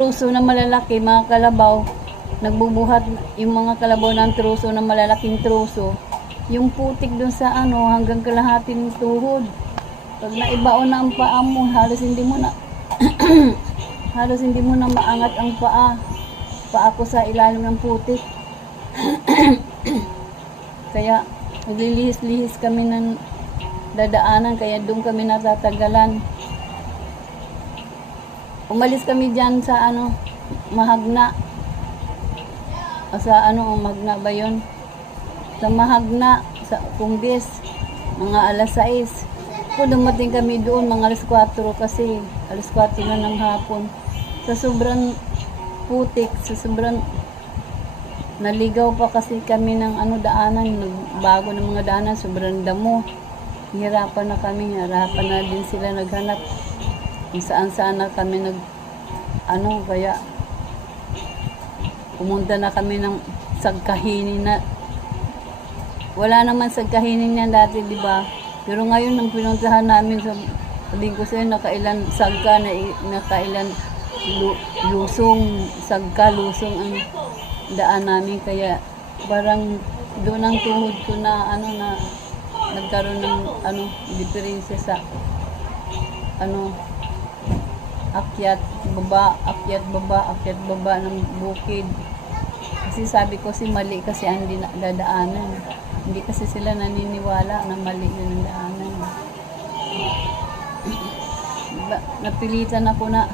Truso na malalaki, mga kalabaw, nagbubuhat yung mga kalabaw ng truso na malalaking truso. Yung putik dun sa hanggang kalahati ng tuhod. Pag naibaon na ang paa mo, halos hindi mo na halos hindi mo na maangat ang paa ko sa ilalim ng putik. Kaya naglilihis-lihis kami ng dadaanan, kaya doon kami natatagalan. Umalis kami dyan sa Mahagna. O sa Mahagna ba yun? Sa Mahagna, sa Kumbis, mga alas 6. Kung dumating kami doon, mga alas 4 kasi, alas 4 na ng hapon. Sa sobrang putik, sa sobrang naligaw pa kasi kami ng daanan, bago ng mga daanan, sobrang damo. Hirapan na kami, hirapan na din sila naghanap. Kung saan-saan na kami kaya pumunta na kami ng Sagkahini na wala naman Sagkahini niyan dati, di ba? Pero ngayon nang pinuntahan namin sabihin ko sa'yo, nakailan sagka, nakailan lusong, sagka, lusong ang daan namin, kaya parang doon ang tuhod ko na na nagkaroon ng diferensya sa akyat baba ng bukid. Kasi sabi ko mali kasi ang dadaanan. Hindi kasi sila naniniwala na mali yung daanan. Napilitan ako na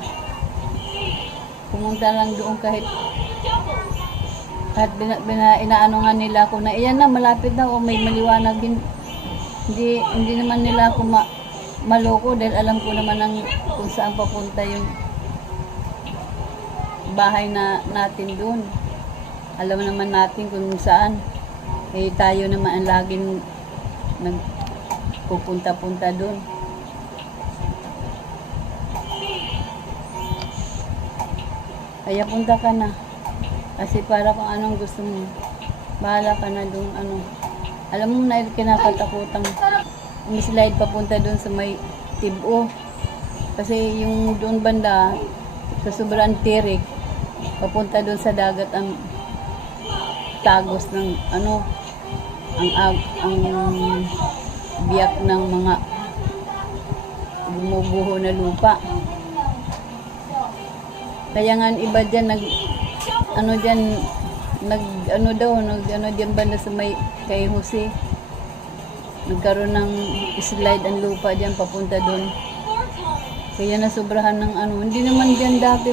pumunta lang doon kahit inaano nga nila ako na iyan na, malapit na o may maliwanag. Hindi naman nila ako maloko dahil alam ko naman kung saan papunta yung bahay natin doon. Alam naman natin kung saan. Tayo naman ang laging nagpupunta-punta doon. Kaya punta ka na. Kasi para kung anong gusto mo, bahala ka na doon. Alam mo na kinakatakutang slide papunta doon sa may Tibo. Kasi yung doon banda, sa sobrang tirik, papunta doon sa dagat ang tagos ng ang biyak ng mga bumubuho na lupa. Kaya nga iba dyan dyan banda sa may kay Jose. Nagkaroon ng slide ang lupa dyan papunta doon. Kaya nasobrahan ng hindi naman dyan dati